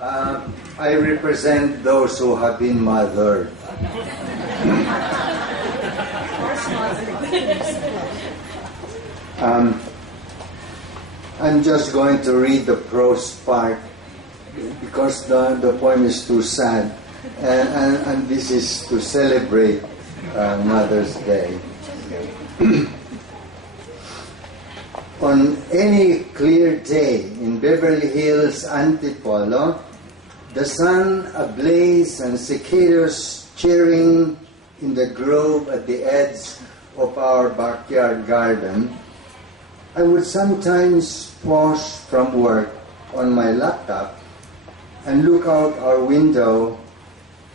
I represent those who have been mothered. I'm just going to read the prose part because the poem is too sad, and this is to celebrate Mother's Day. On any clear day in Beverly Hills, Antipolo, the sun ablaze and cicadas cheering in the grove at the edge of our backyard garden, I would sometimes pause from work on my laptop and look out our window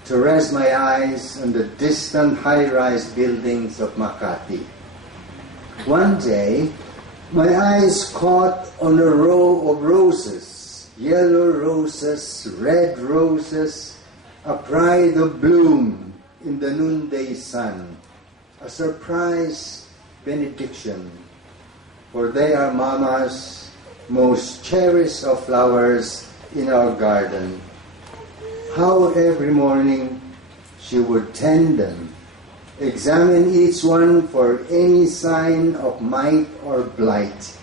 to rest my eyes on the distant high-rise buildings of Makati. One day, my eyes caught on a row of roses, yellow roses, red roses, a pride of bloom in the noonday sun, a surprise benediction, for they are Mama's most cherished of flowers in our garden. How every morning she would tend them, examine each one for any sign of mite or blight,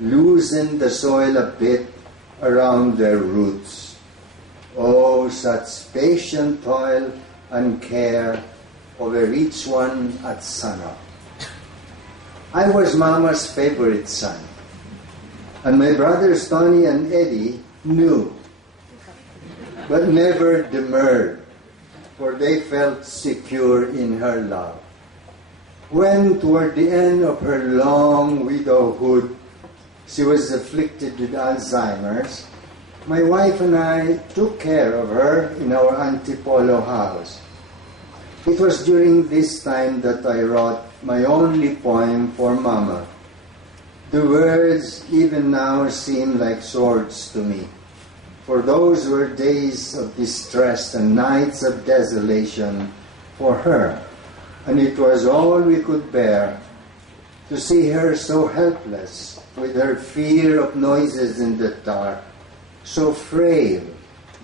loosen the soil a bit around their roots. Oh, such patient toil and care over each one at sunup. I was Mama's favorite son, and my brothers Tony and Eddie knew, but never demurred, for they felt secure in her love. When, toward the end of her long widowhood, she was afflicted with Alzheimer's, my wife and I took care of her in our Antipolo house. It was during this time that I wrote my only poem for Mama. The words even now seem like swords to me, for those were days of distress and nights of desolation for her, and it was all we could bear to see her so helpless with her fear of noises in the dark, so frail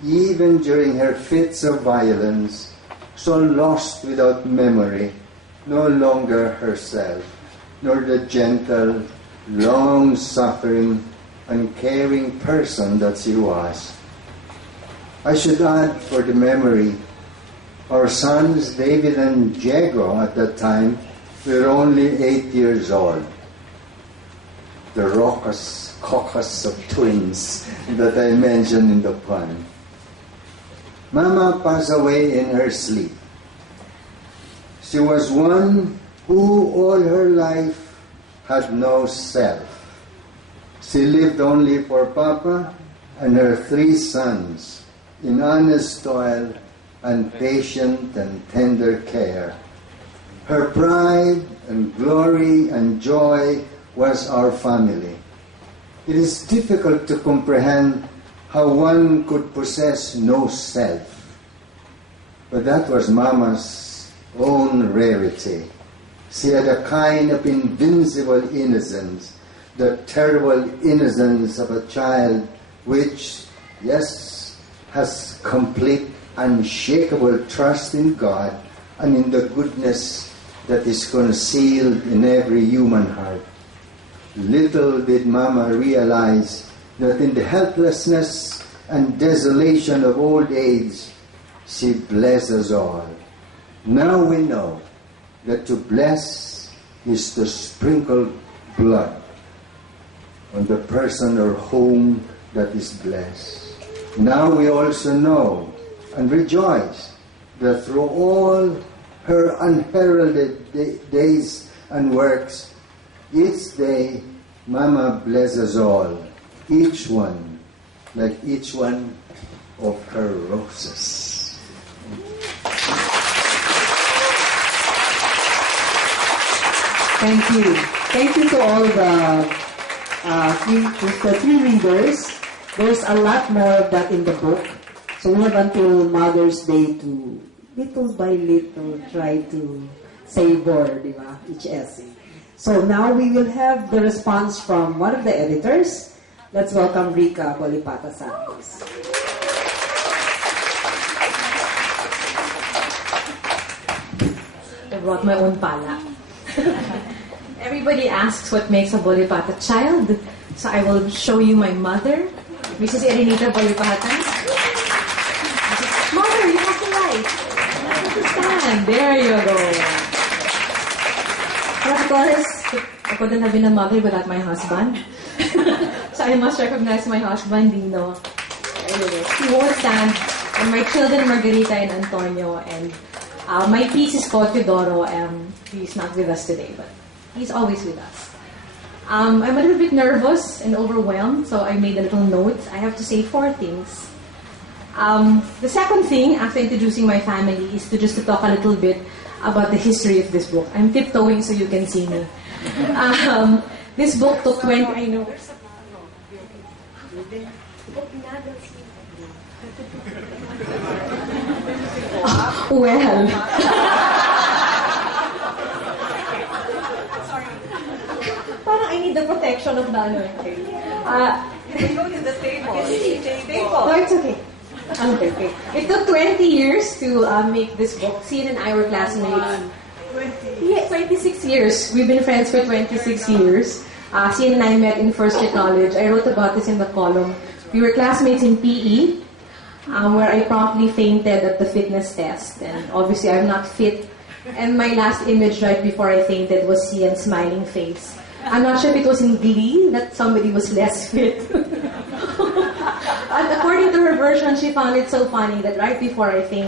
even during her fits of violence, so lost without memory, no longer herself, nor the gentle, long-suffering, and caring person that she was. I should add, for the memory, our sons David and Diego at that time were only 8 years old. The raucous caucus of twins that I mentioned in the poem. Mama passed away in her sleep. She was one who all her life had no self. She lived only for Papa and her 3 sons in honest toil and patient and tender care. Her pride and glory and joy was our family. It is difficult to comprehend how one could possess no self. But that was Mama's own rarity. She had a kind of invincible innocence, the terrible innocence of a child which, yes, has complete, unshakable trust in God and in the goodness that is concealed in every human heart. Little did Mama realize that in the helplessness and desolation of old age, she blesses all. Now we know that to bless is to sprinkle blood on the person or home that is blessed. Now we also know and rejoice that through all her unheralded days and works, each day Mama blesses all, each one, like each one of her roses. Thank you. Thank you to all the 3 readers. There's a lot more of that in the book. So we have until Mother's Day to, little by little, try to savor, di ba, each essay. So now we will have the response from one of the editors. Let's welcome Rica Bolipata Santos. brought my own pala. Everybody asks what makes a Bolipata child, so I will show you my mother, Mrs. Erinita Bolipatan. Mother, you have to write. You have to stand. There you go. And of course, I couldn't have been a mother without my husband. So I must recognize my husband, Dino. Anyway, he won't stand. And my children, Margarita and Antonio. And my piece is called Teodoro. He's not with us today, but he's always with us. I'm a little bit nervous and overwhelmed, so I made a little note. I have to say 4 things. The second thing, after introducing my family, is to talk a little bit about the history of this book. I'm tiptoeing so you can see me. This book took 20... I know. Well... Parang I need the protection of the ano. Go to the table. No, it's okay. Okay. It took 20 years to make this book. Cian and I were classmates. 26 years. We've been friends for 26 years. Cian and I met in first year college. I wrote about this in the column. We were classmates in PE, where I promptly fainted at the fitness test. And obviously I'm not fit. And my last image right before I fainted was Cian's smiling face. I'm not sure if it was in Glee that somebody was less fit. And according to her version, she found it so funny that right before I fainted,